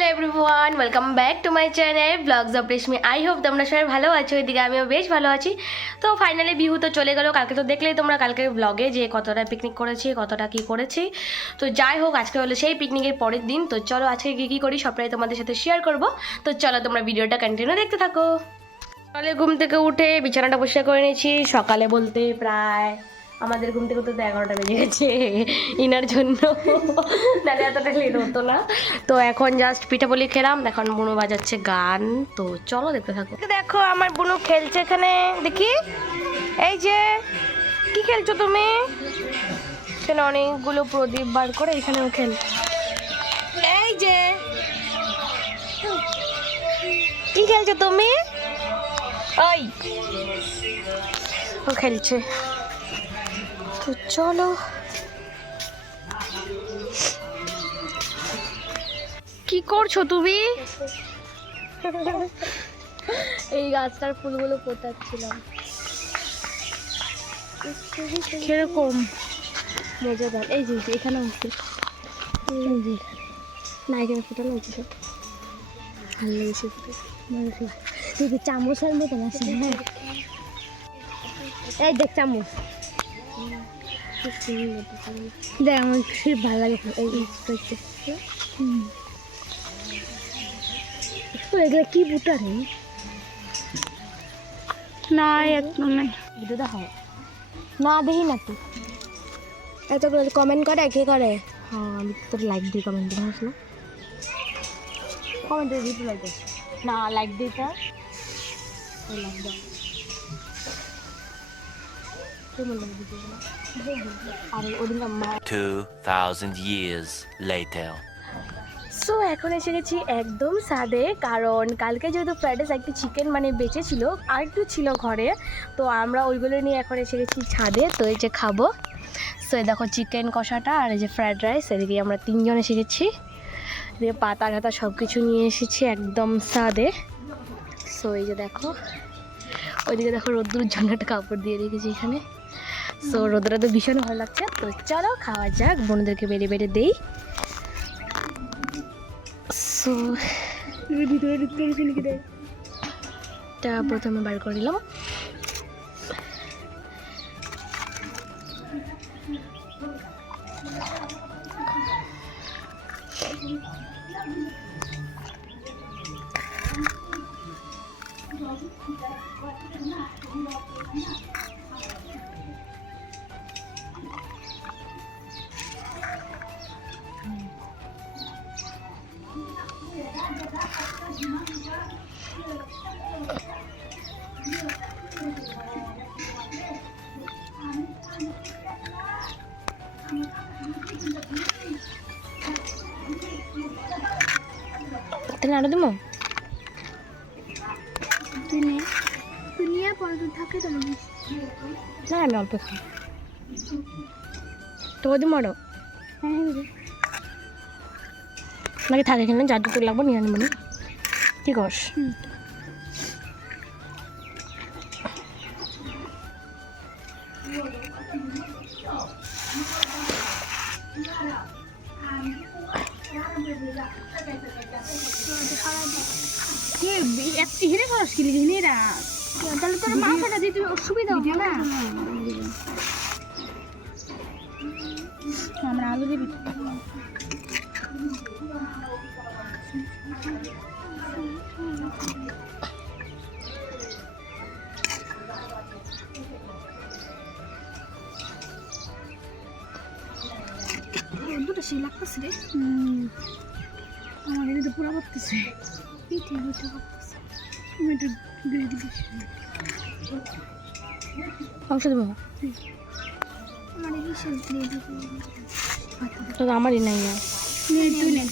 Hello everyone, welcome back to my channel blogs of Reshmi. I hope তোমরা সবাই ভালো আছো, ওইদিকে আমিও বেশ ভালো আছি। তো ফাইনালি বিহু তো চলে গেলো, কালকে তো দেখলেই তোমরা কালকের ব্লগে যে কতটা পিকনিক করেছি, কতটা কী করেছি। তো যাই হোক, আজকে হলো সেই পিকনিকের পরের দিন। তো চলো আজকে কী কী করি সবটাই তোমাদের সাথে শেয়ার করবো। তো চলো তোমরা ভিডিওটা কন্টিনিউ দেখতে থাকো। সকালে ঘুম থেকে উঠে বিছানাটা পরিষ্কার করে নিয়েছি। সকালে বলতে প্রায় আমাদের ঘুম থেকে তো 11টা বেজে গেছে ইনার জন্য, তাহলে এতটা লেট হতো না। তো এখন জাস্ট পিঠাপুলি খেলাম, এখন বুনু বাজাচ্ছে গান। তো চলো দেখতে থাকো। দেখো আমার বুনু খেলছে এখানে, দেখি এই যে কি খেলছো তুমি? এখানে অনেকগুলো প্রদীপ বার করে এখানেও খেল। এই যে কি খেলছো তুমি? ওই ও খেলছে। তো চলো কি করছো তুমি? এই গাছটার ফুলগুলো পোতাচ্ছিলাম। কিরকম মজাদার। এই যে এখানে আছে, না এখানে ফোটানো হচ্ছে, ভালো লেগেছে ফুটে। চামচের মতন আছে। হ্যাঁ এই দেখ চামচ, দেখ আমার খুব ভালো লাগে এগুলো কি বুটা রে? না একদম নাই, ভিডিওটা হয় না, দেখি না তুই এতগুলো কমেন্ট করে কে করে? হ্যাঁ আমি তোর লাইক দিই, কমেন্ট দিই আসলে কমেন্ট দিয়ে ভিডিও লাইক না, লাইক দিই তো লাইক দাও। আর ওদিন 2000 years later. সো এখন এসে গেছি একদম ছাদে, কারণ কালকে যেহেতু ফ্রাইড রাইস একটু চিকেন মানে বেঁচেছিল, আর একটু ছিল ঘরে, তো আমরা ওইগুলো নিয়ে এখন এসে গেছি ছাদে। তো এই যে খাবো, সো এই দেখো চিকেন কষাটা আর এই যে ফ্রাইড রাইস, এদিকে আমরা 3 জন এসে গেছি। এদিকে পাতা টাতা সব কিছু নিয়ে এসেছি একদম ছাদে। সো এই যে দেখো, ওইদিকে দেখো রোদ্দুর জন্য একটা কাপড় দিয়ে রেখেছি এখানে। সো রোদরা তো ভীষণ ভালো লাগছে। তো চলো খাওয়া যাক, বোনদেরকে বেড়ে বেড়ে দেই। সো ভিতরে ঢুকতে লিখে দেয়, এটা প্রথমে বার করে নিলাম। তাহলে আরো দেবো, তুই নিয়ে পরে তুই থাকে তো না আমি অল্প খাই। তো দেবো আরো নাকি থাকে এখানে, যার দুটো লাগবো নিয়ে আনবো। কি করস? হিরে খরচ কিনে হিনেরা, তাহলে তোর মাথাটা দিতে অসুবিধা হবে না। আমরা আলু দিবি দুটো সেই লাগতেছে রে। আমার এটা পুরা করতেছে, পিঠে পিঠে করতেছে। তুমি একটু দিয়ে দিবি মাংস দেবো, আমার এই সব দিয়ে দিবি। তো আমারই নাই আর। তুই নে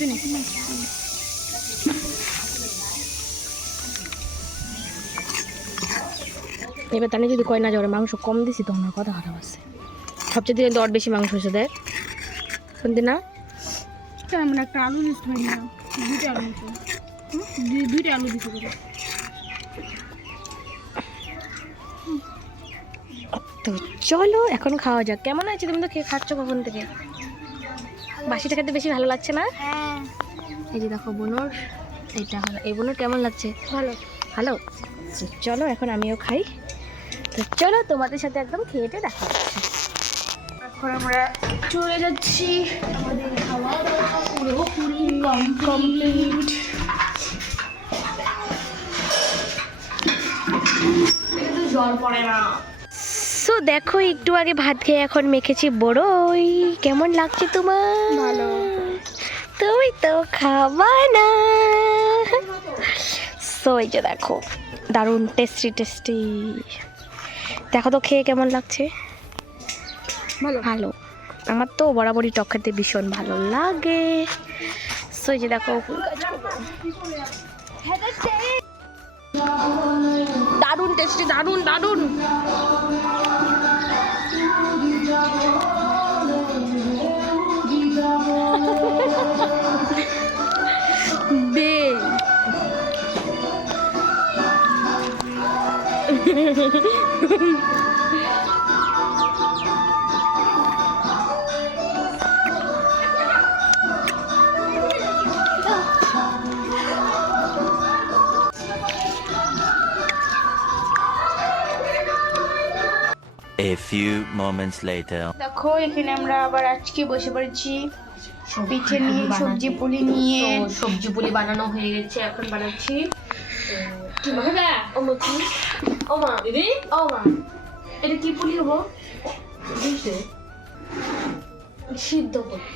এবার তাহলে যদি কয় না যাবে মাংস কম দিছি, তো আমার কথা খারাপ আছে। সবচেয়ে দিকে দর বেশি মাংস হয়েছে দেখ, শুনতে না? তেমন একটা আলু দিতে পারি না, দুইটা আলু দিতে, দুইটা আলু দিতে পারি। তো চলো এখন খাওয়া যাক। কেমন আছে? তুমি তো খেয়ে খাচ্ছ কখন থেকে? বাসিটা খেতে বেশি ভালো লাগছে না? হ্যাঁ এই যে দেখো বোনর এটা হলো, এই বোনর কেমন লাগছে? ভালো। ভালো। তো চলো এখন আমিও খাই। তো চলো তোমাদের সাথে একদম খেয়েটে দেখা হচ্ছে। এখন আমরা চলে যাচ্ছি, আমাদের খাওয়া দাওয়া পুরোপুরি কমপ্লিট। জল পড়ে না। সো দেখো একটু আগে ভাত খেয়ে এখন মেখেছি বড়ই। কেমন লাগছে তোমার? ভালো। তুমি তো খাবা না। সো এই যে দেখো দারুণ টেস্টি টেস্টি। দেখো তো খেয়ে কেমন লাগছে? ভালো। ভালো। আমার তো বরাবরই টক খেতে ভীষণ ভালো লাগে। সো এই যে দেখো ফুল গাছগুলো দারুণ টেস্টি, দারুণ দারুণ। দে A few moments later. দেখো এখানে আমরা আবার আজকে বসে পড়েছি পিঠে নিয়ে, সবজি পুলি নিয়ে। তো সবজি পুলি বানানো হয়ে গেছে, এখন বানাচ্ছি। এটা কি পুলি হবো? সিদ্ধ পুলি।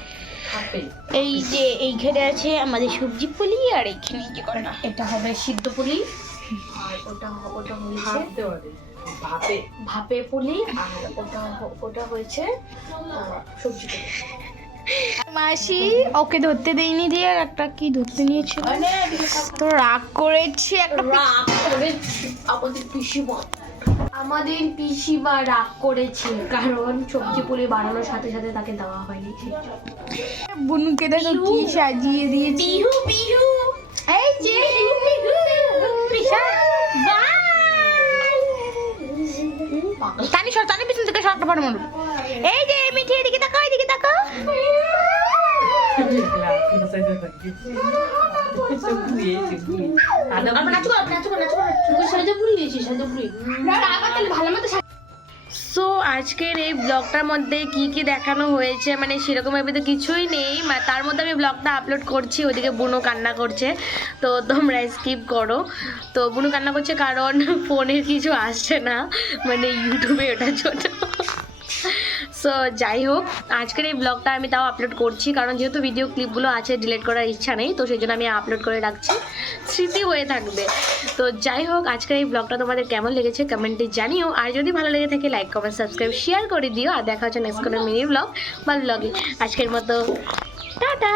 এই যে এইখানে আছে আমাদের সবজি পুলি, আর এইখানে এই যে করা এটা হবে সিদ্ধ পুলি, আর ওটা হয়েছে ভাপে পুলি, আর ওটা হয়েছে সবজি পুলি। মাসি ওকে ধরতে দেয়নি দিয়ে আর একটা কি ধরতে নিয়েছিল, তো রাগ করেছে একটা আমাদের পিসিমা রাগ করেছে কারণ সবজি পুলি বানানোর সাথে সাথে তাকে দেওয়া হয়নি। বুনুকে দেখো কি সাজিয়ে দিয়েছে। বিহু বিহু, এই যে তানি সর, তানি পিছন থেকে সরটা পারো মানুষ। এই যে মিঠি এদিকে তাকাও, এদিকে তাকাও। সো আজকের এই ব্লগটার মধ্যে কি কি দেখানো হয়েছে মানে সেরকম ভাবে তো কিছুই নেই, তার মধ্যে আমি ব্লগটা আপলোড করছি, ওইদিকে বুনু কান্না করছে, তো তোমরা স্কিপ করো। তো বুনু কান্না করছে কারণ ফোনের কিছু আসছে না, মানে ইউটিউবে ওটার জন্য। সো যাই হোক আজকের এই ব্লগটা আমি তাও আপলোড করছি কারণ যেহেতু ভিডিও ক্লিপগুলো আছে ডিলিট করার ইচ্ছা নেই, তো সেই জন্য আমি আপলোড করে রাখছি, স্মৃতি হয়ে থাকবে। তো যাই হোক আজকের এই ব্লগটা তোমাদের কেমন লেগেছে কমেন্টে জানিও, আর যদি ভালো লেগে থাকে লাইক কমেন্ট সাবস্ক্রাইব শেয়ার করে দিও। আর দেখা হচ্ছে নেক্সট কোনো মিনি ব্লগ বা ব্লগে। আজকের মতো টাটা।